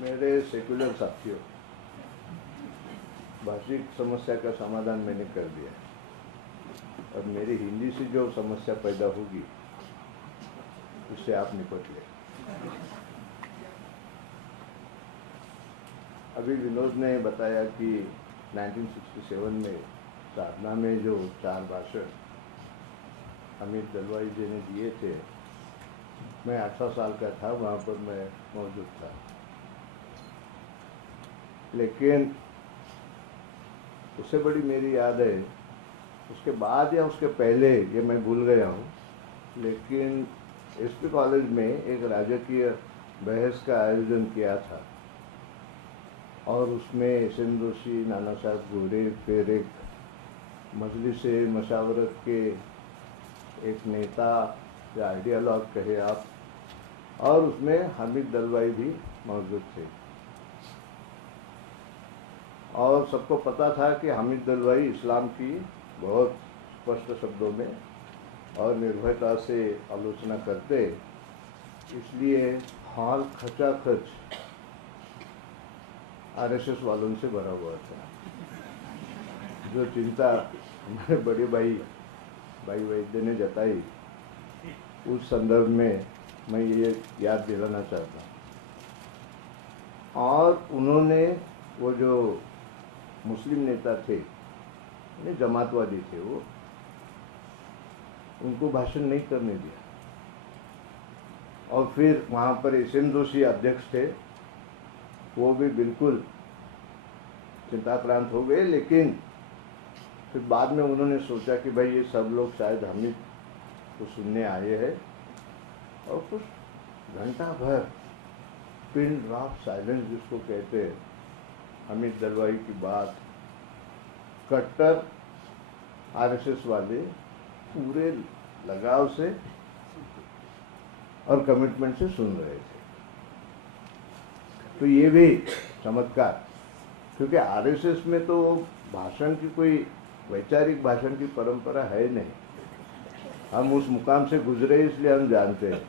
मेरे सेकुलर साथियों, भाषिक समस्या का समाधान मैंने कर दिया और मेरी हिंदी से जो समस्या पैदा होगी उससे आप निपट लें। अभी विनोद ने बताया कि 1967 में साधना में जो 4 भाषण अमित दलवाई जी ने दिए थे, मैं 18 साल का था, वहाँ पर मैं मौजूद था। लेकिन उससे बड़ी मेरी याद है, उसके बाद या उसके पहले ये मैं भूल गया हूँ, लेकिन एसपी कॉलेज में एक राजकीय बहस का आयोजन किया था और उसमें एस.एन. जोशी, नाना साहब घोड़े, फिर एक मजलिस मशावरत के एक नेता या आइडियालॉग कहे आप, और उसमें हामिद दलवाई भी मौजूद थे। और सबको पता था कि हामिद दलवाई इस्लाम की बहुत स्पष्ट शब्दों में और निर्भयता से आलोचना करते, इसलिए हॉल खचाखच आरएसएस वालों से भरा हुआ था। जो चिंता हमारे बड़े भाई वैद्य ने जताई, उस संदर्भ में मैं ये याद दिलाना चाहता हूँ। और उन्होंने वो जो मुस्लिम नेता थे, जमातवादी थे, वो उनको भाषण नहीं करने दिया। और फिर वहाँ पर एस.एन. जोशी अध्यक्ष थे, वो भी बिल्कुल चिंताक्रांत हो गए। लेकिन फिर बाद में उन्होंने सोचा कि भाई ये सब लोग शायद हामिद को सुनने आए हैं, और कुछ घंटा भर पिन ड्रॉप साइलेंस जिसको कहते हैं, हामिद दलवाई की बात कट्टर आरएसएस वाले पूरे लगाव से और कमिटमेंट से सुन रहे थे। तो ये भी चमत्कार, क्योंकि आरएसएस में तो भाषण की कोई वैचारिक भाषण की परंपरा है नहीं। हम उस मुकाम से गुजरे, इसलिए हम जानते हैं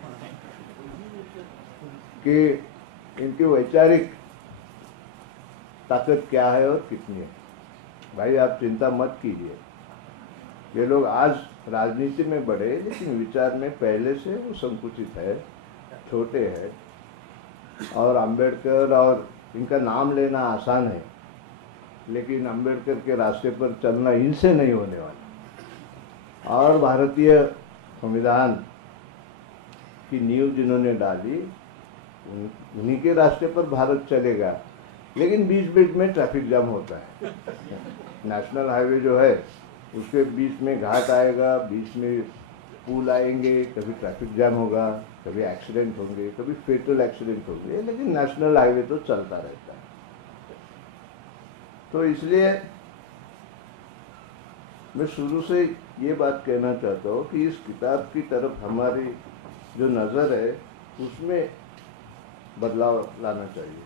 कि इनकी वैचारिक ताकत क्या है और कितनी है। भाई आप चिंता मत कीजिए, ये लोग आज राजनीति में बढ़े, लेकिन विचार में पहले से वो संकुचित है, छोटे हैं। और अंबेडकर और इनका नाम लेना आसान है, लेकिन अंबेडकर के रास्ते पर चलना इनसे नहीं होने वाला। और भारतीय संविधान की नींव जिन्होंने डाली, उन्हीं के रास्ते पर भारत चलेगा। लेकिन बीच बीच में ट्रैफिक जाम होता है। नेशनल हाईवे जो है उसके बीच में घाट आएगा, बीच में पुल आएंगे, कभी ट्रैफिक जाम होगा, कभी एक्सीडेंट होंगे, कभी फेटल एक्सीडेंट होंगे, लेकिन नेशनल हाईवे तो चलता रहता है। तो इसलिए मैं शुरू से ये बात कहना चाहता हूँ कि इस किताब की तरफ हमारी जो नज़र है उसमें बदलाव लाना चाहिए।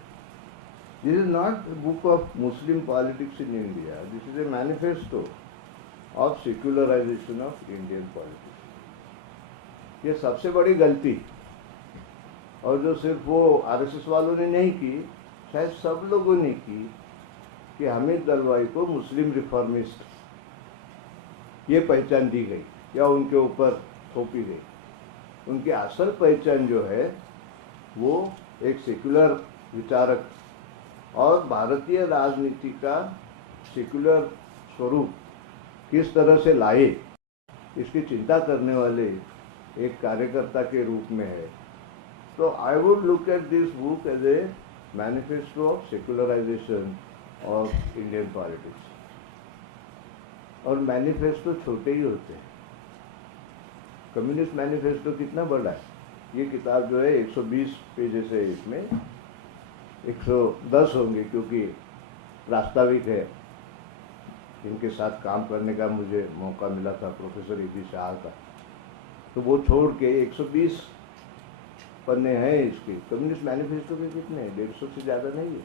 This is not a book of Muslim politics in India, this is a manifesto of secularisation of Indian politics. ये सबसे बड़ी गलती, और जो सिर्फ वो आरएसएस वालों ने नहीं की, शायद सब लोगों ने की, कि हामिद दलवाई को मुस्लिम रिफॉर्मिस्ट ये पहचान दी गई या उनके ऊपर थोपी गई। उनकी असल पहचान जो है वो एक सेक्युलर विचारक और भारतीय राजनीति का सेक्युलर स्वरूप किस तरह से लाए, इसकी चिंता करने वाले एक कार्यकर्ता के रूप में है। तो I would look at this book as a manifesto of secularisation of Indian politics. और मैनिफेस्टो छोटे ही होते हैं। कम्युनिस्ट मैनिफेस्टो कितना बड़ा है? ये किताब जो है 120 पेजेस है, इसमें 110 होंगे, क्योंकि प्रास्ताविक है। इनके साथ काम करने का मुझे मौका मिला था, प्रोफेसर ईदी शाह का, तो वो छोड़ के 120 पन्ने हैं इसके। कम्युनिस्ट मैनिफेस्टो के कितने हैं? 150 से ज़्यादा नहीं है।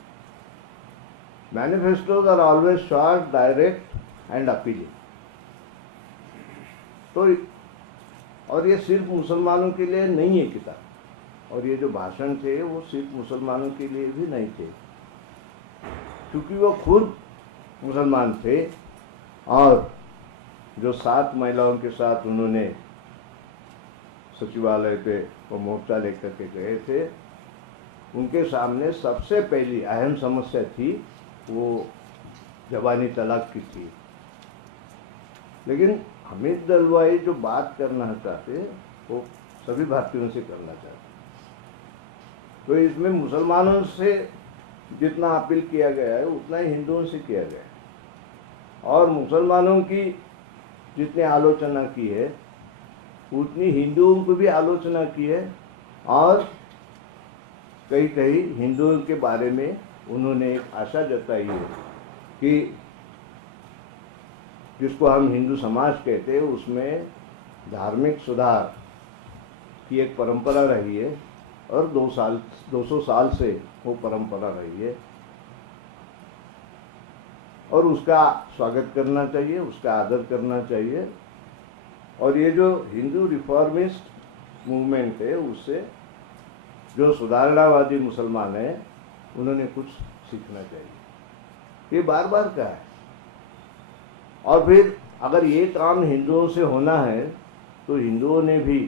Manifestos are always short, direct and appealing. तो और ये सिर्फ मुसलमानों के लिए नहीं है किताब, और ये जो भाषण थे वो सिर्फ मुसलमानों के लिए भी नहीं थे, क्योंकि वो खुद मुसलमान थे। और जो 7 महिलाओं के साथ उन्होंने सचिवालय पे वो मोर्चा लेकर के गए थे, उनके सामने सबसे पहली अहम समस्या थी वो जवानी तलाक की थी। लेकिन हामिद दलवाई जो बात करना चाहते वो सभी भारतीयों से करना चाहते। तो इसमें मुसलमानों से जितना अपील किया गया है उतना ही हिंदुओं से किया गया है, और मुसलमानों की जितनी आलोचना की है उतनी हिंदुओं को भी आलोचना की है। और कई कई हिंदुओं के बारे में उन्होंने एक आशा जताई है कि जिसको हम हिंदू समाज कहते हैं उसमें धार्मिक सुधार की एक परंपरा रही है, और 200 साल से वो परंपरा रही है, और उसका स्वागत करना चाहिए, उसका आदर करना चाहिए। और ये जो हिंदू रिफॉर्मिस्ट मूवमेंट है उससे जो सुधारणावादी मुसलमान हैं उन्होंने कुछ सीखना चाहिए, ये बार बार कहा है। और फिर अगर ये काम हिंदुओं से होना है तो हिंदुओं ने भी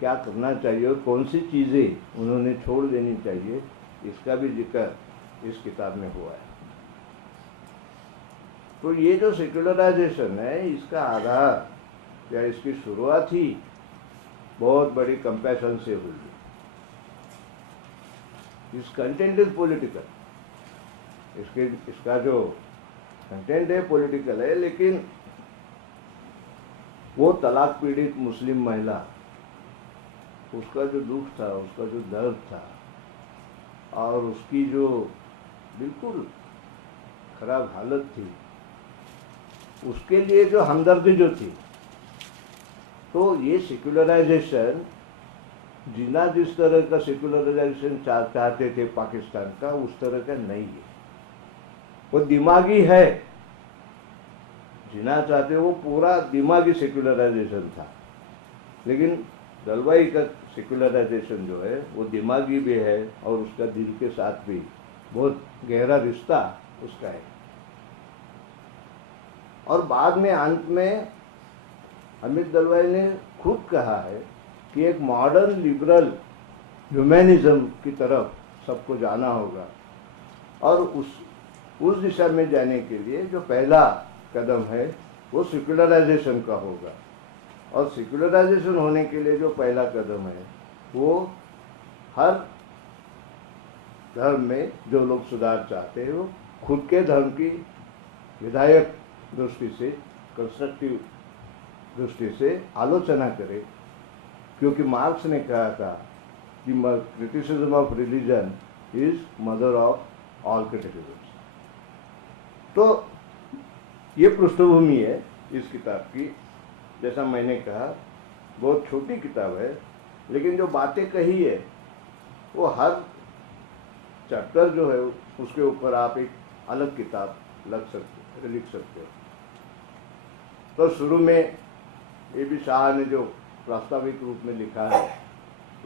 क्या करना चाहिए और कौन सी चीज़ें उन्होंने छोड़ देनी चाहिए, इसका भी जिक्र इस किताब में हुआ है। तो ये जो सेक्युलराइजेशन है इसका आधार या इसकी शुरुआत ही बहुत बड़ी कंपैशन से हुई। इस कंटेंट इज पॉलिटिकल, इसका जो कंटेंट है पॉलिटिकल है, लेकिन वो तलाक पीड़ित मुस्लिम महिला, उसका जो दुख था, उसका जो दर्द था, और उसकी जो बिल्कुल खराब हालत थी, उसके लिए जो हमदर्दी जो थी, तो ये सेक्युलराइजेशन जिना जिस तरह का सेक्युलराइजेशन चाहते थे पाकिस्तान का उस तरह का नहीं है। वो दिमागी है, जिना चाहते वो पूरा दिमागी सेक्युलराइजेशन था, लेकिन दलवाई का सेक्युलराइजेशन जो है वो दिमागी भी है और उसका दिल के साथ भी बहुत गहरा रिश्ता उसका है। और बाद में अंत में हामिद दलवाई ने खुद कहा है कि एक मॉडर्न लिबरल ह्यूमैनिज्म की तरफ सबको जाना होगा, और उस दिशा में जाने के लिए जो पहला कदम है वो सेक्युलराइजेशन का होगा। और सेक्युलराइजेशन होने के लिए जो पहला कदम है वो हर धर्म में जो लोग सुधार चाहते हैं वो खुद के धर्म की विधायक दृष्टि से, कंस्ट्रक्टिव दृष्टि से आलोचना करे, क्योंकि मार्क्स ने कहा था कि criticism of religion is mother of all criticism. तो ये पृष्ठभूमि है इस किताब की। जैसा मैंने कहा बहुत छोटी किताब है, लेकिन जो बातें कही है वो हर चैप्टर जो है उसके ऊपर आप एक अलग किताब लिख सकते हो। तो शुरू में ए बी शाह ने जो प्रास्ताविक रूप में लिखा है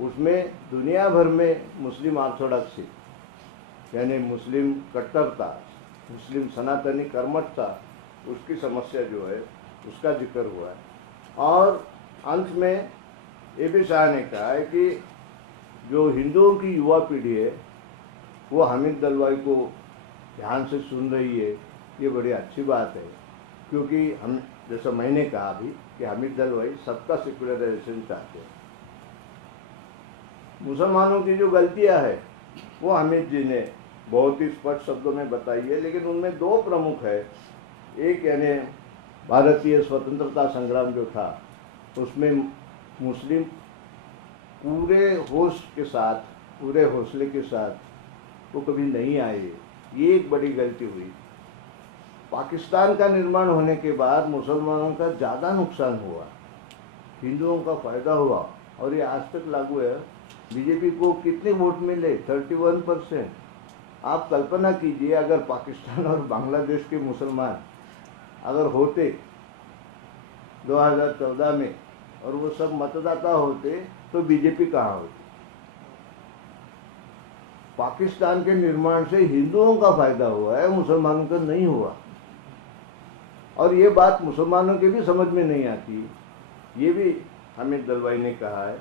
उसमें दुनिया भर में मुस्लिम ऑर्थोडॉक्सी यानी मुस्लिम कट्टरता, मुस्लिम सनातनी कर्मठता, उसकी समस्या जो है उसका जिक्र हुआ है। और अंत में ए बी शाह ने कहा है कि जो हिंदुओं की युवा पीढ़ी है वो हामिद दलवाई को ध्यान से सुन रही है, ये बड़ी अच्छी बात है, क्योंकि हम जैसा मैंने कहा अभी कि हामिद दलवाई सबका सेक्युलराइजेशन चाहते हैं। मुसलमानों की जो गलतियां है वो हामिद जी ने बहुत ही स्पष्ट शब्दों में बताई है, लेकिन उनमें दो प्रमुख है। एक यानी भारतीय स्वतंत्रता संग्राम जो था उसमें मुस्लिम पूरे होश के साथ, पूरे हौसले के साथ वो कभी नहीं आए, ये एक बड़ी गलती हुई। पाकिस्तान का निर्माण होने के बाद मुसलमानों का ज़्यादा नुकसान हुआ, हिंदुओं का फायदा हुआ, और ये आज तक लागू है। बीजेपी को कितने वोट मिले? 31%। आप कल्पना कीजिए अगर पाकिस्तान और बांग्लादेश के मुसलमान अगर होते 2014 में और वो सब मतदाता होते तो बीजेपी कहाँ होती? पाकिस्तान के निर्माण से हिंदुओं का फायदा हुआ है, मुसलमानों का नहीं हुआ। और ये बात मुसलमानों के भी समझ में नहीं आती, ये भी हामिद दलवाई ने कहा है।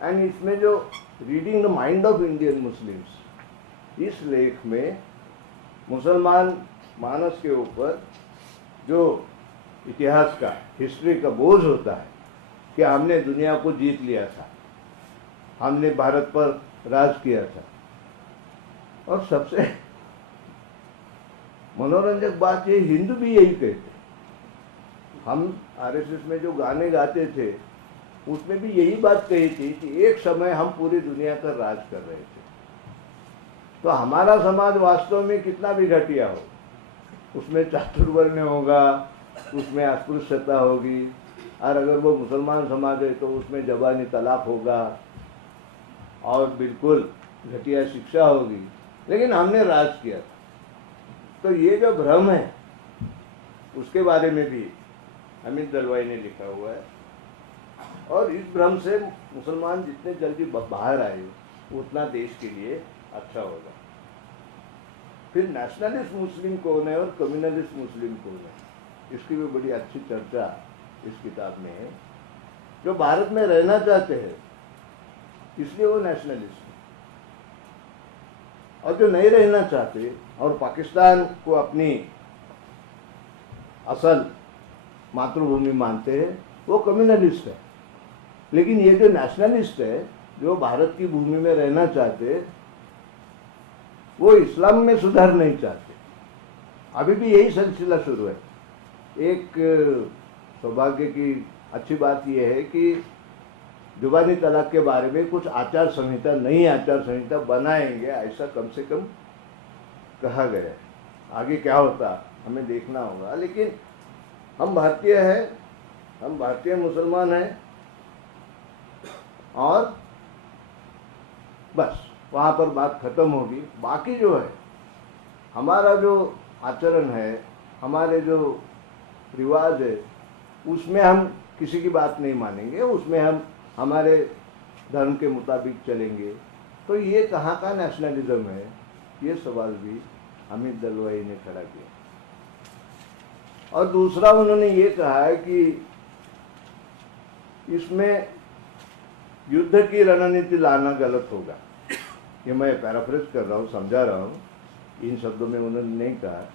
एंड इसमें जो reading the mind of Indian Muslims, इस लेख में मुसलमान मानस के ऊपर जो इतिहास का, हिस्ट्री का बोझ होता है कि हमने दुनिया को जीत लिया था, हमने भारत पर राज किया था। और सबसे मनोरंजक बात ये, हिंदू भी यही कहते। हम आरएसएस में जो गाने गाते थे उसमें भी यही बात कही थी कि एक समय हम पूरी दुनिया का राज कर रहे थे। तो हमारा समाज वास्तव में कितना भी घटिया हो, उसमें चातुर्वर्ण होगा, उसमें अस्पृश्यता होगी, और अगर वो मुसलमान समाज है तो उसमें जबानी तलाक होगा और बिल्कुल घटिया शिक्षा होगी, लेकिन हमने राज किया था। तो ये जो भ्रम है उसके बारे में भी हामिद दलवाई ने लिखा हुआ है। और इस भ्रम से मुसलमान जितने जल्दी बाहर आए उतना देश के लिए अच्छा होगा। फिर नेशनलिस्ट मुस्लिम कौन है और कम्युनलिस्ट मुस्लिम कौन है, इसकी भी बड़ी अच्छी चर्चा इस किताब में है। जो भारत में रहना चाहते हैं इसलिए वो नेशनलिस्ट है, और जो नहीं रहना चाहते और पाकिस्तान को अपनी असल मातृभूमि मानते हैं वो कम्युनलिस्ट है। लेकिन ये जो नेशनलिस्ट है, जो भारत की भूमि में रहना चाहते, वो इस्लाम में सुधार नहीं चाहते। अभी भी यही सिलसिला शुरू है। एक सौभाग्य की अच्छी बात यह है कि जुबानी तलाक के बारे में कुछ आचार संहिता, नई आचार संहिता बनाएंगे, ऐसा कम से कम कहा गया है। आगे क्या होता हमें देखना होगा। लेकिन हम भारतीय हैं, हम भारतीय मुसलमान हैं, और बस वहाँ पर बात खत्म होगी। बाकी जो है हमारा जो आचरण है, हमारे जो रिवाज है, उसमें हम किसी की बात नहीं मानेंगे, उसमें हम हमारे धर्म के मुताबिक चलेंगे। तो ये कहाँ का नेशनलिज्म है, ये सवाल भी हामिद दलवाई ने खड़ा किया। और दूसरा उन्होंने ये कहा है कि इसमें युद्ध की रणनीति लाना गलत होगा। ये मैं पैराफ्रेज कर रहा हूँ, समझा रहा हूँ, इन शब्दों में उन्होंने नहीं कहा।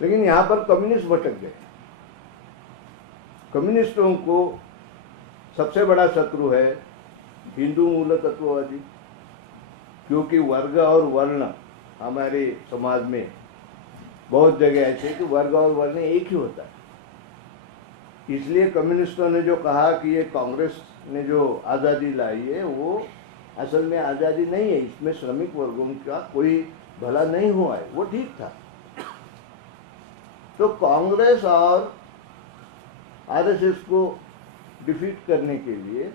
लेकिन यहाँ पर कम्युनिस्ट भटक गए। कम्युनिस्टों को सबसे बड़ा शत्रु है हिंदू मूल तत्ववादी, क्योंकि वर्ग और वर्ण हमारे समाज में बहुत जगह ऐसे कि वर्ग और वर्ण एक ही होता है। इसलिए कम्युनिस्टों ने जो कहा कि ये कांग्रेस ने जो आज़ादी लाई है वो असल में आज़ादी नहीं है, इसमें श्रमिक वर्गों का कोई भला नहीं हुआ है, वो ठीक था। तो कांग्रेस और आरएसएस को डिफीट करने के लिए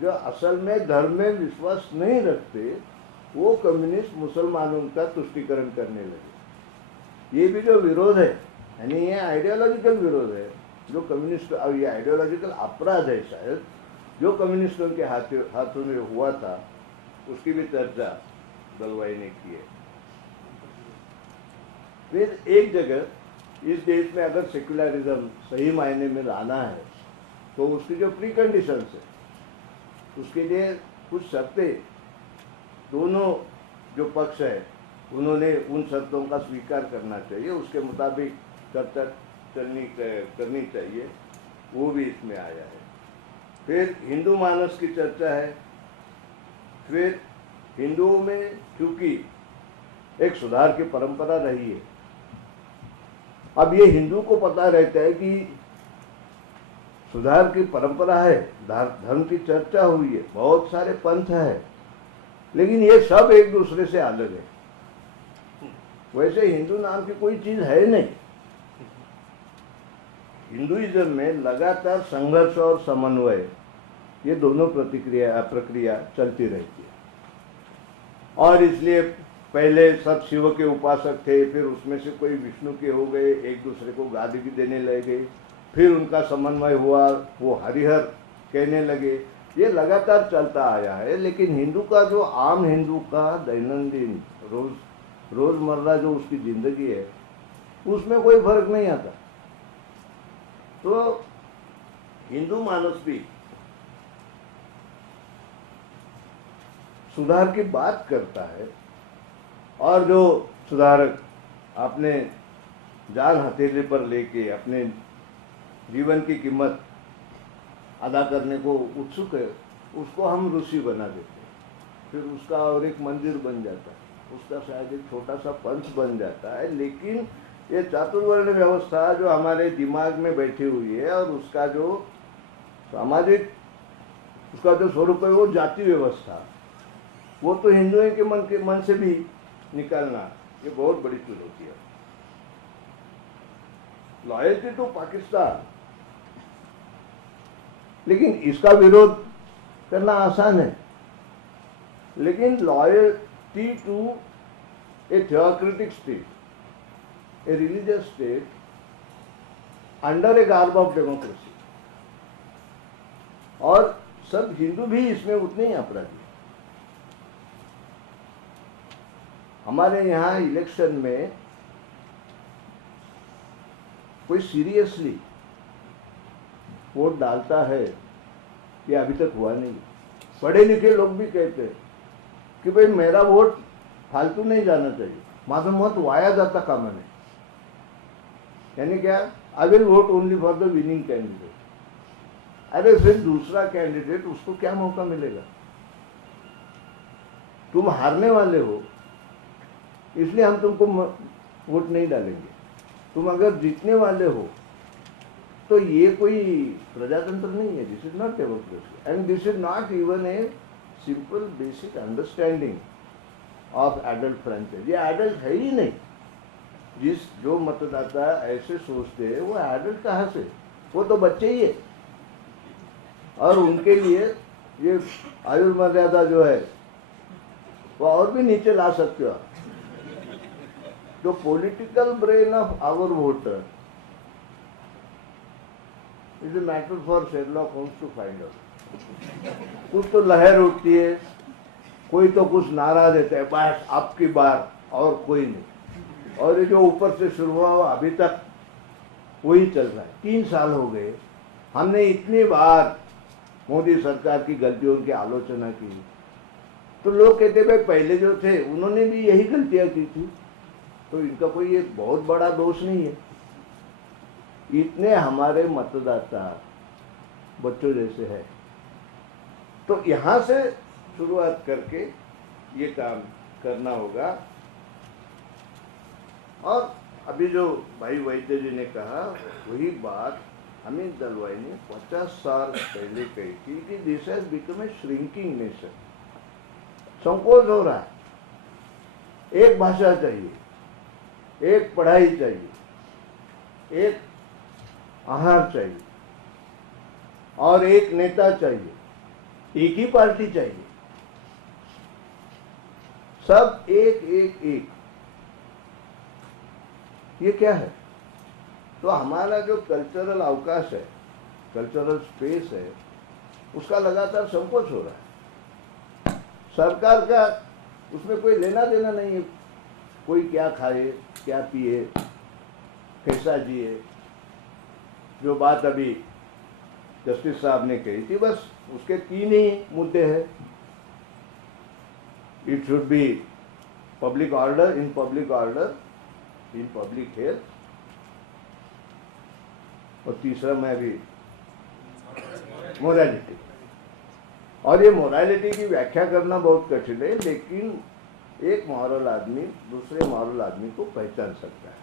जो असल में धर्म में विश्वास नहीं रखते, वो कम्युनिस्ट मुसलमानों का तुष्टीकरण करने लगे। ये भी जो विरोध है, यानी ये आइडियोलॉजिकल विरोध है जो कम्युनिस्ट, और ये आइडियोलॉजिकल अपराध है शायद जो कम्युनिस्टों के हाथों में हुआ था, उसकी भी चर्चा दलवाई ने की है। फिर एक जगह इस देश में अगर सेक्युलरिज्म सही मायने में लाना है तो उसकी जो प्री कंडीशंस है, उसके लिए कुछ शर्तें दोनों जो पक्ष है उन्होंने उन शर्तों का स्वीकार करना चाहिए, उसके मुताबिक चर्चा करनी चाहिए, वो भी इसमें आया है। फिर हिंदू मानस की चर्चा है। फिर हिंदुओं में क्योंकि एक सुधार की परंपरा रही है, अब ये हिंदू को पता रहता है कि सुधार की परंपरा है, धर्म की चर्चा हुई है, बहुत सारे पंथ है, लेकिन ये सब एक दूसरे से अलग है। वैसे हिंदू नाम की कोई चीज है नहीं। हिंदुइज्म में लगातार संघर्ष और समन्वय, ये दोनों प्रक्रिया चलती रहती है। और इसलिए पहले सब शिव के उपासक थे, फिर उसमें से कोई विष्णु के हो गए, एक दूसरे को गाली भी देने लगे, फिर उनका समन्वय हुआ, वो हरिहर कहने लगे, ये लगातार चलता आया है। लेकिन हिंदू का जो आम हिंदू का दैनंदिन रोजमर्रा जो उसकी जिंदगी है उसमें कोई फर्क नहीं आता। तो हिंदू मानस भी सुधार की बात करता है, और जो सुधारक अपने जान हथेली पर लेके अपने जीवन की कीमत अदा करने को उत्सुक है, उसको हम ऋषि बना देते हैं। फिर उसका और एक मंदिर बन जाता है, उसका शायद एक छोटा सा पंच बन जाता है। लेकिन ये चातुर्वर्ण व्यवस्था जो हमारे दिमाग में बैठी हुई है, और उसका जो सामाजिक उसका जो स्वरूप है वो जाति व्यवस्था, वो तो हिंदुओं के मन से भी निकालना ये बहुत बड़ी चुनौती है। लॉयल्टी टू पाकिस्तान, लेकिन इसका विरोध करना आसान है। लेकिन loyalty to a theocratic state, a religious state under a garb of democracy, और सब हिंदू भी इसमें उतने ही अपराधी। हमारे यहाँ इलेक्शन में कोई सीरियसली वोट डालता है ये अभी तक हुआ नहीं। पढ़े लिखे लोग भी कहते हैं कि भाई मेरा वोट फालतू नहीं जाना चाहिए, माझं मत वाया जाता कामा नहीं। यानी क्या, I will vote only for the winning candidate. अरे फिर दूसरा कैंडिडेट, उसको क्या मौका मिलेगा? तुम हारने वाले हो इसलिए हम तुमको वोट नहीं डालेंगे। तुम अगर जीतने वाले हो तो ये कोई प्रजातंत्र नहीं है। This is not democracy, and this is not even a simple basic understanding of adult franchise. ये एडल्ट है ही नहीं। जो मतदाता ऐसे सोचते हैं वो एडल्ट कहाँ से, वो तो बच्चे ही है। और उनके लिए ये आयु मर्यादा जो है वो और भी नीचे ला सकते हो आप। The political brain of our voter is a matter for Sherlock Holmes to find out. कुछ तो लहर उठती है, कोई तो कुछ नारा देता है, बस आपकी बार, और कोई नहीं। और ये जो ऊपर से शुरू हुआ अभी तक वही चल रहा है। 3 साल हो गए, हमने इतनी बार मोदी सरकार की गलतियों की आलोचना की, तो लोग कहते भाई पहले जो थे उन्होंने भी यही गलतियां की थी, तो इनका कोई एक बहुत बड़ा दोष नहीं है। इतने हमारे मतदाता बच्चों जैसे है, तो यहाँ से शुरुआत करके ये काम करना होगा। और अभी जो भाई वैद्य जी ने कहा वही बात अमित दलवाई ने 50 साल पहले कही थी कि this has become a shrinking nation. संकोच हो रहा है। एक भाषा चाहिए, एक पढ़ाई चाहिए, एक आहार चाहिए, और एक नेता चाहिए, एक ही पार्टी चाहिए, सब एक एक एक। ये क्या है? तो हमारा जो कल्चरल अवकाश है, कल्चरल स्पेस है, उसका लगातार संकोच हो रहा है। सरकार का उसमें कोई लेना देना नहीं है। कोई क्या खाए, क्या पिए, कैसा जिए, जो बात अभी जस्टिस साहब ने कही थी, बस उसके 3 ही मुद्दे हैं। It should be public order, in public health, और तीसरा में अभी मोरालिटी। और ये मोरालिटी की व्याख्या करना बहुत कठिन है, लेकिन एक मॉरल आदमी दूसरे मॉरल आदमी को पहचान सकता है।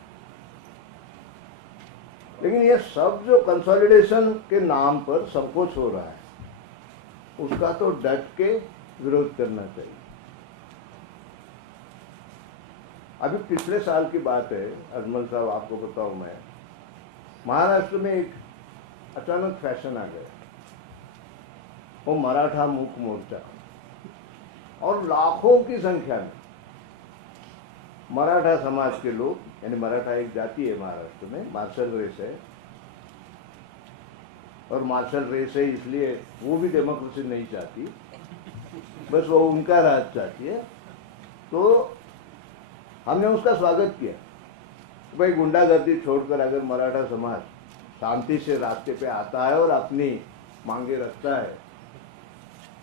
लेकिन ये सब जो कंसोलिडेशन के नाम पर संकोच हो रहा है, उसका तो डट के विरोध करना चाहिए। अभी पिछले साल की बात है, अजमल साहब आपको बताऊं मैं, महाराष्ट्र में एक अचानक फैशन आ गया, वो मराठा मुख मोर्चा, और लाखों की संख्या में मराठा समाज के लोग, यानी मराठा एक जाति है महाराष्ट्र में, मार्शल रेस है, और मार्शल रेस है, इसलिए वो भी डेमोक्रेसी नहीं चाहती, बस वो उनका राज चाहती है। तो हमने उसका स्वागत किया। भाई गुंडागर्दी छोड़कर अगर मराठा समाज शांति से रास्ते पे आता है और अपनी मांगे रखता है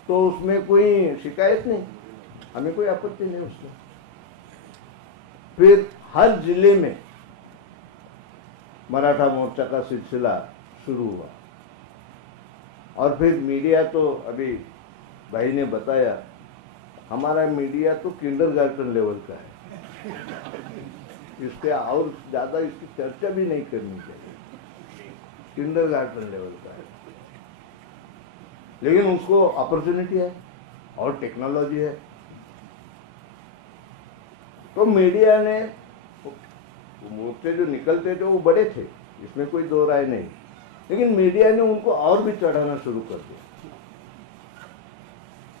तो उसमें कोई शिकायत नहीं, हमें कोई आपत्ति नहीं उसमें। फिर हर जिले में मराठा मोर्चा का सिलसिला शुरू हुआ। और फिर मीडिया तो अभी भाई ने बताया, हमारा मीडिया तो किंडरगार्टन लेवल का है, इसके और ज़्यादा इसकी चर्चा भी नहीं करनी चाहिए, किंडरगार्टन लेवल का है। लेकिन उसको अपॉर्चुनिटी है और टेक्नोलॉजी है। तो मीडिया ने, मोर्चे जो निकलते थे वो बड़े थे, इसमें कोई दो राय नहीं, लेकिन मीडिया ने उनको और भी चढ़ाना शुरू कर दिया।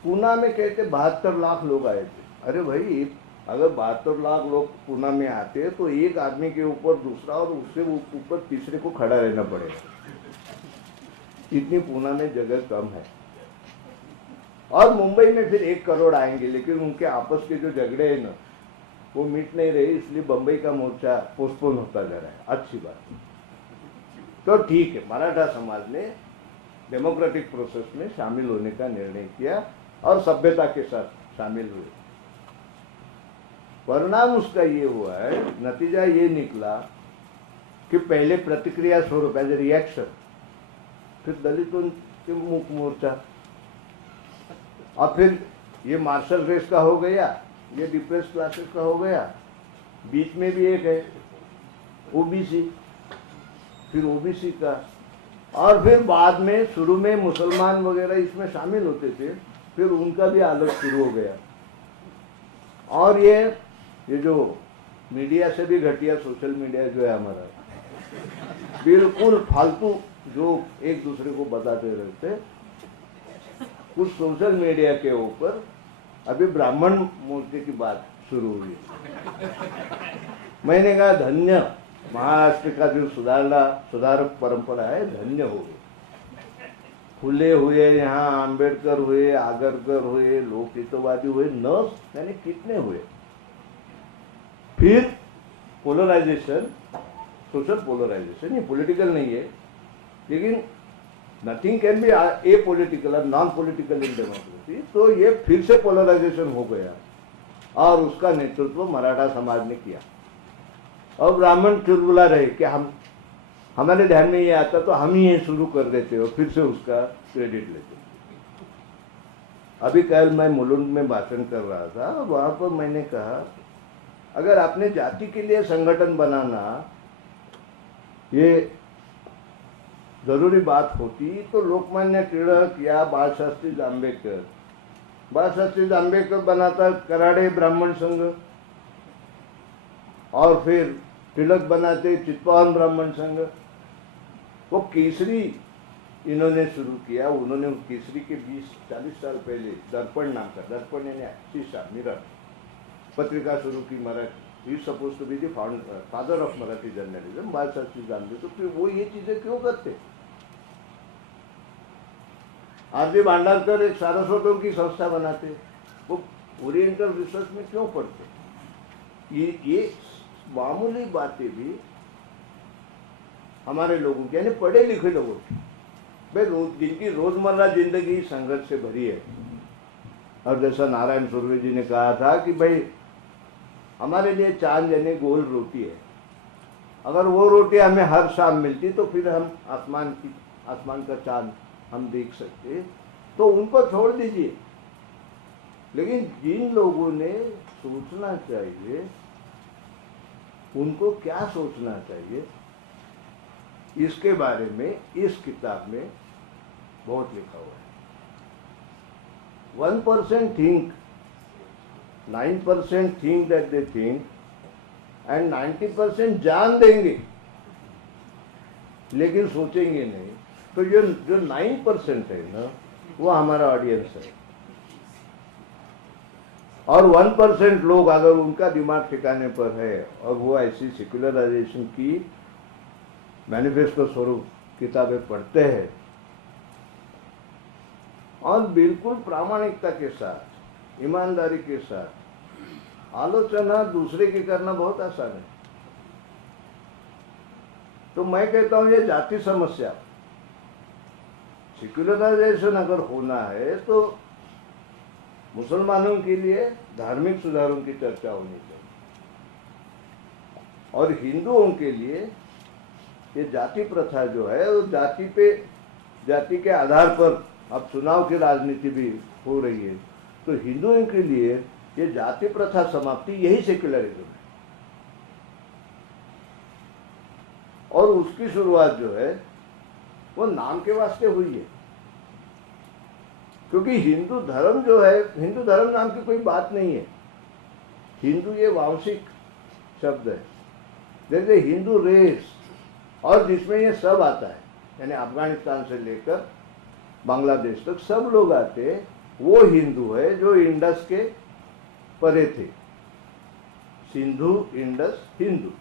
पूना में कहते 72 लाख लोग आए थे। अरे भाई, अगर 72 लाख लोग पूना में आते तो एक आदमी के ऊपर दूसरा और उससे ऊपर तीसरे को खड़ा रहना पड़ेगा, इतनी पूना में जगह कम है। और मुंबई में फिर 1 करोड़ आएंगे, लेकिन उनके आपस के जो झगड़े हैं ना वो मिट नहीं रहे, इसलिए बंबई का मोर्चा पोस्टपोन होता जा रहा है। अच्छी बात। तो ठीक है, मराठा समाज ने डेमोक्रेटिक प्रोसेस में शामिल होने का निर्णय किया और सभ्यता के साथ शामिल हुए। परिणाम उसका ये हुआ है, नतीजा ये निकला कि पहले प्रतिक्रिया स्वरूप एज ए रिएक्शन, फिर दलितों के मुख मोर्चा, और फिर ये मार्शल रेस का हो गया, ये डिप्रेस क्लासेस का हो गया, बीच में भी एक है ओबीसी, फिर ओबीसी का, और फिर बाद में शुरू में मुसलमान वगैरह इसमें शामिल होते थे, फिर उनका भी आलोच शुरू हो गया। और ये जो मीडिया से भी घटिया सोशल मीडिया जो है हमारा, बिल्कुल फालतू जो एक दूसरे को बताते रहते, कुछ सोशल मीडिया के ऊपर अभी ब्राह्मण मोर्चे की बात शुरू हुई। मैंने कहा धन्य महाराष्ट्र का जो सुधारक परंपरा है, धन्य हो गई। फुले हुए, यहाँ अंबेडकर हुए, आगरकर हुए, लोकहितवादी हुए, न यानी कितने हुए। फिर पोलराइजेशन, सोशल पोलराइजेशन, ये पॉलिटिकल नहीं है, लेकिन nothing can be A political और नॉन पॉलिटिकल इन डेमोक्रेसी। तो ये फिर से पोलराइजेशन हो गया और उसका नेतृत्व मराठा समाज ने किया। और ब्राह्मण चुलबुला रहे कि हमारे ध्यान में ये आता तो हम ही ये शुरू कर देते और फिर से उसका क्रेडिट लेते। अभी कल मैं मुलुंड में भाषण कर रहा था, वहां पर मैंने कहा अगर अपने जाति के लिए संगठन बनाना ये जरूरी बात होती तो लोकमान्य तिलक या बाल शास्त्री जांबेकर बनाता कराड़े ब्राह्मण संघ, और फिर तिलक बनाते चित्पावन ब्राह्मण संघ। वो केसरी इन्होंने शुरू किया, उन्होंने केसरी के 20-40 साल पहले दर्पण नाम का, दर्पण यानी शीशा, मिरर पत्रिका शुरू की Marathi. He suppose to be the father of Marathi journalism, Bal Shastri Jambekar. तो फिर वो ये चीजें क्यों करते? आरजी भांडारकर एक सारस्वतों की संस्था बनाते, वो ओरिएंटल रिसर्च में क्यों पढ़ते? ये मामूली बातें भी हमारे लोगों की, यानी पढ़े लिखे लोगों की, भाई जिनकी रोजमर्रा जिंदगी संघर्ष से भरी है। और जैसा नारायण सुर्वे जी ने कहा था कि भाई हमारे लिए चांद यानी गोल रोटी है, अगर वो रोटी हमें हर शाम मिलती तो फिर हम आसमान का चांद हम देख सकते, तो उनको छोड़ दीजिए। लेकिन जिन लोगों ने सोचना चाहिए, उनको क्या सोचना चाहिए, इसके बारे में इस किताब में बहुत लिखा हुआ है। 1% think, 9% think that they think, and 90% जान देंगे लेकिन सोचेंगे नहीं। तो ये जो 9% है ना, वो हमारा ऑडियंस है। और 1% लोग अगर उनका दिमाग ठिकाने पर है और वो ऐसी सेक्युलराइजेशन की मैनिफेस्टो स्वरूप किताबें पढ़ते हैं, और बिल्कुल प्रामाणिकता के साथ, ईमानदारी के साथ आलोचना दूसरे की करना बहुत आसान है। तो मैं कहता हूं ये जाति समस्या, सेक्युलराइजेशन अगर होना है तो मुसलमानों के लिए धार्मिक सुधारों की चर्चा होनी चाहिए, और हिंदुओं के लिए ये जाति प्रथा जो है वो जाति के आधार पर अब चुनाव की राजनीति भी हो रही है। तो हिंदुओं के लिए ये जाति प्रथा समाप्ति यही सेक्युलरिज्म है, और उसकी शुरुआत जो है वो नाम के वास्ते हुई है। क्योंकि हिंदू धर्म जो है, हिंदू धर्म नाम की कोई बात नहीं है। हिंदू ये वांशिक शब्द है, जैसे हिंदू रेस, और जिसमें ये सब आता है, यानी अफगानिस्तान से लेकर बांग्लादेश तक सब लोग आते, वो हिंदू है जो इंडस के परे थे। Sindhu, Indus, Hindu,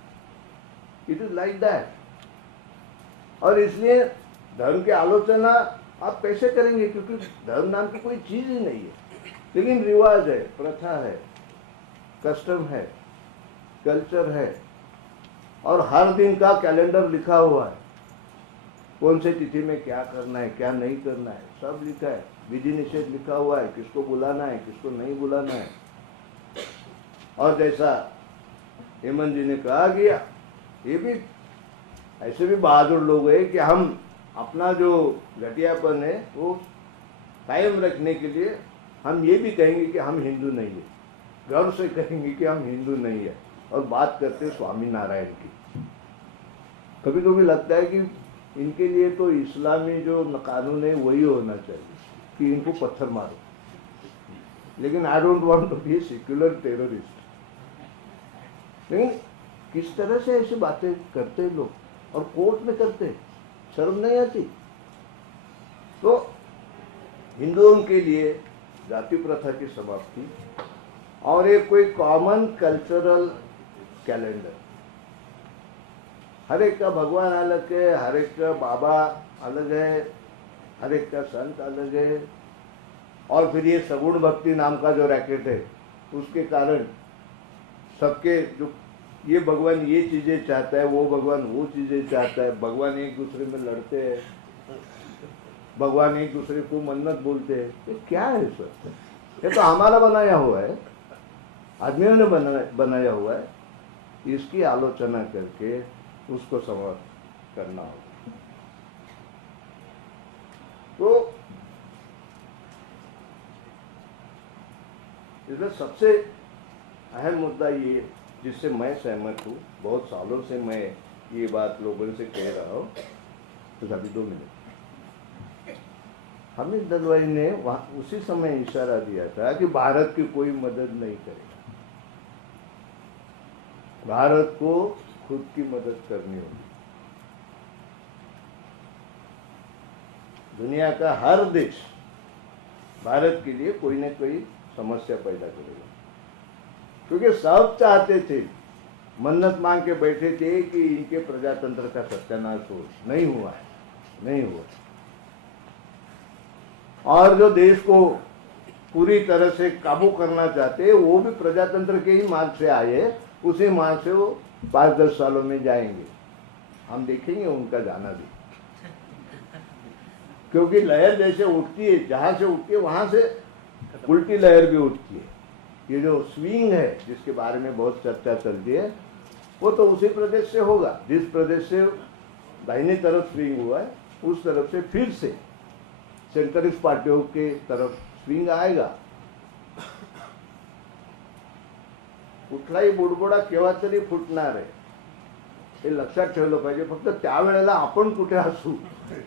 it is like that. और इसलिए धर्म की आलोचना आप कैसे करेंगे, क्योंकि धर्म नाम की कोई चीज ही नहीं है, लेकिन रिवाज है, प्रथा है, कस्टम है, कल्चर है, और हर दिन का कैलेंडर लिखा हुआ है, कौन से तिथि में क्या करना है, क्या नहीं करना है, सब लिखा है। विधि निषेध लिखा हुआ है, किसको बुलाना है, किसको नहीं बुलाना है। और जैसा हेमंत जी ने कहा कि ये भी ऐसे भी बहादुर लोग हैं कि हम अपना जो घटियापन है वो कायम रखने के लिए हम ये भी कहेंगे कि हम हिंदू नहीं है, गर्व से कहेंगे कि हम हिंदू नहीं है, और बात करते स्वामी नारायण की। कभी कभी लगता है कि इनके लिए तो इस्लामी जो कानून है वही होना चाहिए कि इनको पत्थर मारो, लेकिन I don't want to be secular terrorist. लेकिन किस तरह से ऐसी बातें करते हैं लोग, और कोर्ट में करते हैं, शर्म नहीं आती। तो हिंदुओं के लिए जाति प्रथा की समाप्ति और एक कोई कॉमन कल्चरल कैलेंडर, हर एक का भगवान अलग है, हर एक का बाबा अलग है, हर एक का संत अलग है, और फिर ये सगुण भक्ति नाम का जो रैकेट है उसके कारण सबके जो ये भगवान ये चीजें चाहता है, वो भगवान वो चीजें चाहता है, भगवान एक दूसरे में लड़ते हैं, भगवान एक दूसरे को मन्नत बोलते हैं। ये क्या है सर? ये तो हमारा बनाया हुआ है, आदमियों ने बनाया हुआ है। इसकी आलोचना करके उसको समाप्त करना होगा। तो इसमें सबसे अहम मुद्दा ये, जिससे मैं सहमत हूँ, बहुत सालों से मैं ये बात लोगों से कह रहा हूँ, तो अभी 2 मिनट, हामिद दलवाई ने वहाँ उसी समय इशारा दिया था कि भारत की कोई मदद नहीं करेगा, भारत को खुद की मदद करनी होगी। दुनिया का हर देश भारत के लिए कोई न कोई समस्या पैदा करेगा, क्योंकि सब चाहते थे, मन्नत मांग के बैठे थे कि इनके प्रजातंत्र का सत्यानाश हो, नहीं हुआ है, नहीं हुआ। और जो देश को पूरी तरह से काबू करना चाहते वो भी प्रजातंत्र के ही मार्ग से आए, उसी मार्ग से वो 5-10 सालों में जाएंगे। हम देखेंगे उनका जाना भी, क्योंकि लहर जैसे उठती है, जहां से उठती है वहां से उल्टी लहर भी उठती है। ये जो स्विंग है जिसके बारे में बहुत चर्चा चलती है, वो तो उसी प्रदेश से होगा, जिस प्रदेश से दाहिनी तरफ स्विंग हुआ है उस तरफ से फिर से सेंट्रलिस्ट पार्टियों के तरफ स्विंग आएगा। कुठलाही बुडबुडा केव्हा तरी फुटणार आहे, हे लक्षात ठेवलं पाहिजे। फक्त त्यावेळेला आपण कुठे असू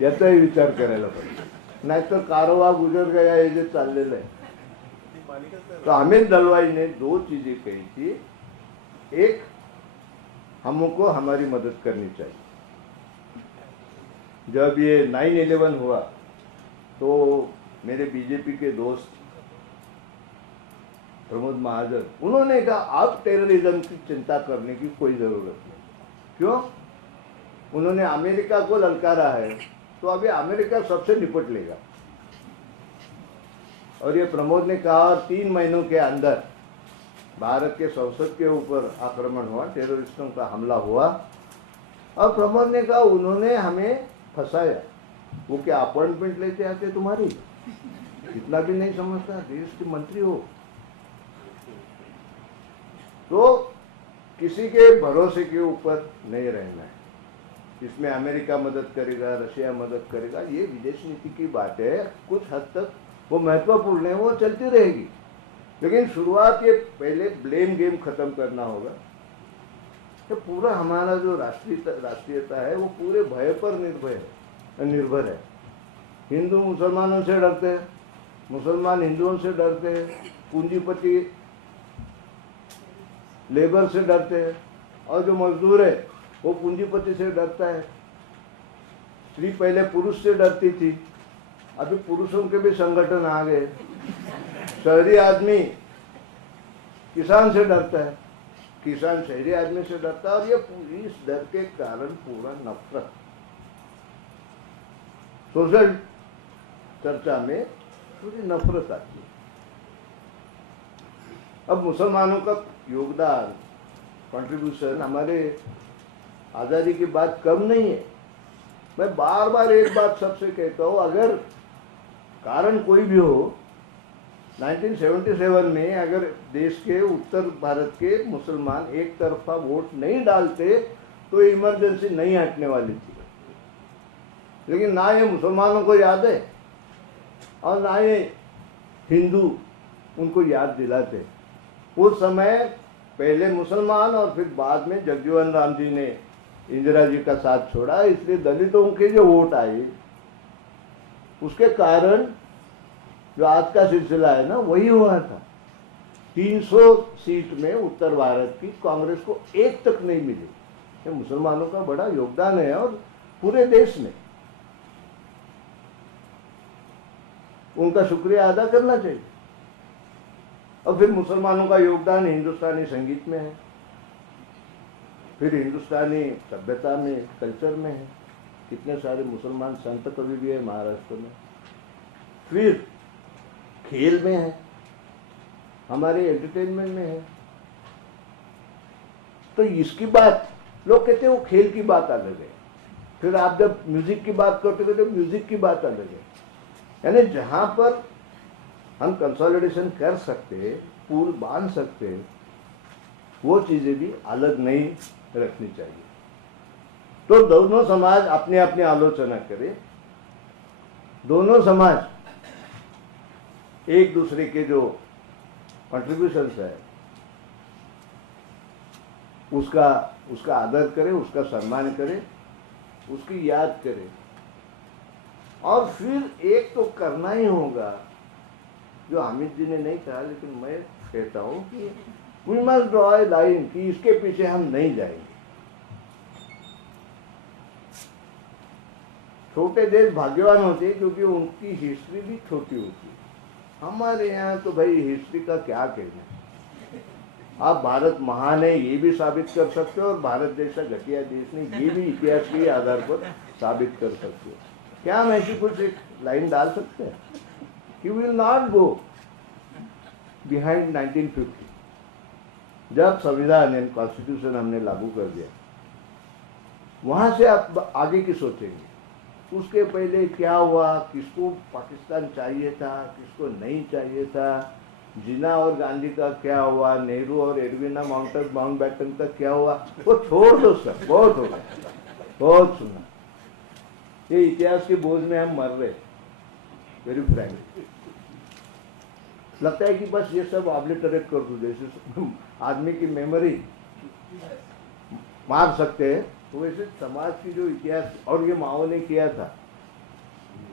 याचाही विचार करायला पाहिजे, नाहीतर कारवा गुजर गया हे जे चाललेलं आहे। तो हामिद दलवाई ने 2 चीजें कही थी, एक, हमको हमारी मदद करनी चाहिए। जब ये 9/11 हुआ तो मेरे बीजेपी के दोस्त प्रमोद महाजन, उन्होंने कहा अब टेररिज्म की चिंता करने की कोई जरूरत नहीं। क्यों? उन्होंने अमेरिका को ललकारा है, तो अभी अमेरिका सबसे निपट लेगा। और ये प्रमोद ने कहा, 3 महीनों के अंदर भारत के संसद के ऊपर आक्रमण हुआ, टेररिस्टों का हमला हुआ, और प्रमोद ने कहा उन्होंने हमें फंसाया। वो क्या अपॉइंटमेंट लेते आते तुम्हारी? इतना भी नहीं समझता, देश के मंत्री हो। तो किसी के भरोसे के ऊपर नहीं रहना है। इसमें अमेरिका मदद करेगा, रशिया मदद करेगा, ये विदेश नीति की बात है। कुछ हद तक वो महत्वपूर्ण है, वो चलती रहेगी, लेकिन शुरुआत ये पहले ब्लेम गेम खत्म करना होगा। तो पूरा हमारा जो राष्ट्रीयता है वो पूरे भय पर निर्भर है। हिंदू मुसलमानों से डरते हैं, मुसलमान हिंदुओं से डरते हैं, पूंजीपति लेबर से डरते हैं, और जो मजदूर है वो पूंजीपति से डरता है। स्त्री पहले पुरुष से डरती थी, अभी पुरुषों के भी संगठन आ गए। शहरी आदमी किसान से डरता है, किसान शहरी आदमी से डरता है, और ये पूरी इस डर के कारण पूरा नफरत सोशल चर्चा में पूरी नफरत आती है। अब मुसलमानों का योगदान, कंट्रीब्यूशन हमारे आज़ादी की बात कम नहीं है। मैं बार बार एक बात सबसे कहता हूँ, अगर कारण कोई भी हो, 1977 में अगर देश के उत्तर भारत के मुसलमान एक तरफा वोट नहीं डालते तो इमरजेंसी नहीं हटने वाली थी। लेकिन ना ये मुसलमानों को याद है और ना ये हिंदू उनको याद दिलाते। उस समय पहले मुसलमान और फिर बाद में जगजीवन राम जी ने इंदिरा जी का साथ छोड़ा, इसलिए दलितों के जो वोट आए उसके कारण जो आज का सिलसिला है ना वही हुआ था। 300 सीट में उत्तर भारत की कांग्रेस को एक तक नहीं मिली। ये मुसलमानों का बड़ा योगदान है और पूरे देश में उनका शुक्रिया अदा करना चाहिए। और फिर मुसलमानों का योगदान हिंदुस्तानी संगीत में है, फिर हिंदुस्तानी सभ्यता में, कल्चर में है। कितने सारे मुसलमान संत कवि भी है महाराष्ट्र में। फिर खेल में है, हमारे एंटरटेनमेंट में है। तो इसकी बात लोग कहते हैं वो खेल की बात अलग है, फिर आप जब म्यूजिक की बात करते हो तो म्यूजिक की बात अलग है। यानी जहां पर हम कंसोलिडेशन कर सकते हैं, पुल बांध सकते हैं, वो चीजें भी अलग नहीं रखनी चाहिए। तो दोनों समाज अपने अपने आलोचना करें, दोनों समाज एक दूसरे के जो कंट्रीब्यूशंस है उसका आदर करें, उसका सम्मान करें, उसकी याद करें। और फिर एक तो करना ही होगा जो हामिद जी ने नहीं कहा, लेकिन मैं कहता हूं कि we must draw a line, कि इसके पीछे हम नहीं जाएंगे। छोटे देश भाग्यवान होते हैं क्योंकि उनकी हिस्ट्री भी छोटी होती है। हमारे यहाँ तो भाई हिस्ट्री का क्या कहना है। आप भारत महान है ये भी साबित कर सकते हो, और भारत जैसा घटिया देश नहीं ये भी इतिहास के आधार पर साबित कर सकते हो। क्या हम ऐसी कुछ एक लाइन डाल सकते हैं? You will not go behind 1950, जब संविधान यानी कॉन्स्टिट्यूशन हमने लागू कर दिया, वहां से आप आगे की सोचेंगे। उसके पहले क्या हुआ, किसको पाकिस्तान चाहिए था, किसको नहीं चाहिए था, जिन्ना और गांधी का क्या हुआ, नेहरू और एडविना माउंटबैटन का क्या हुआ, वो छोड़ दो सर, बहुत हो गया, बहुत सुना। ये इतिहास के बोझ में हम मर रहे, वेरी फ्रैंक। लगता है कि बस ये सब ऑब्लिटरेट कर दो, जैसे आदमी की मेमोरी मार सकते हैं, तो वैसे समाज की जो इतिहास, और ये माओ ने किया था।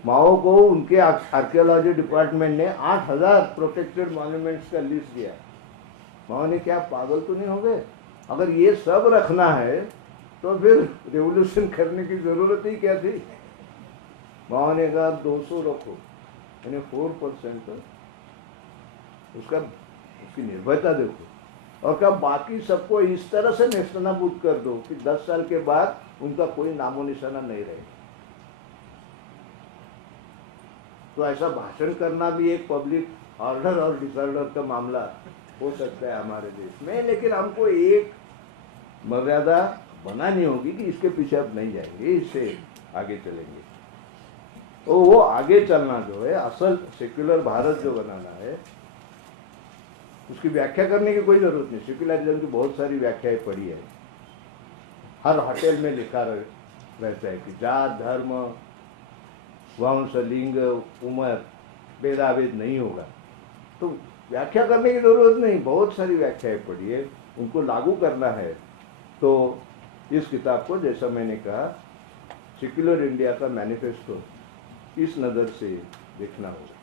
माओ को उनके आर्कियोलॉजी डिपार्टमेंट ने 8000 प्रोटेक्टेड मॉन्यूमेंट्स का लिस्ट दिया। माओ ने क्या पागल तो नहीं हो गए? अगर ये सब रखना है तो फिर रेवोल्यूशन करने की जरूरत ही क्या थी? माओ ने कहा 200 रखो, यानी 4%, उसकी निर्भयता देखो, और कहा बाकी सबको इस तरह से नेस्तनाबूद कर दो कि 10 साल के बाद उनका कोई नामो निशाना नहीं रहेगा। तो ऐसा भाषण करना भी एक पब्लिक ऑर्डर और डिसऑर्डर का मामला हो सकता है हमारे देश में, लेकिन हमको एक मर्यादा बनानी होगी कि इसके पीछे अब नहीं जाएंगे, इससे आगे चलेंगे। तो वो आगे चलना जो है, असल सेक्युलर भारत जो बनाना है, उसकी व्याख्या करने की कोई जरूरत नहीं। सेक्युलरिज्म की बहुत सारी व्याख्याएं पड़ी है, हर होटल में लिखा रहता है कि जात, धर्म, वंश, लिंग, उम्र, भेदाभेद नहीं होगा। तो व्याख्या करने की जरूरत नहीं, बहुत सारी व्याख्याएं पड़ी है, उनको लागू करना है। तो इस किताब को, जैसा मैंने कहा, सेक्युलर इंडिया का मैनिफेस्टो इस नज़र से देखना होगा।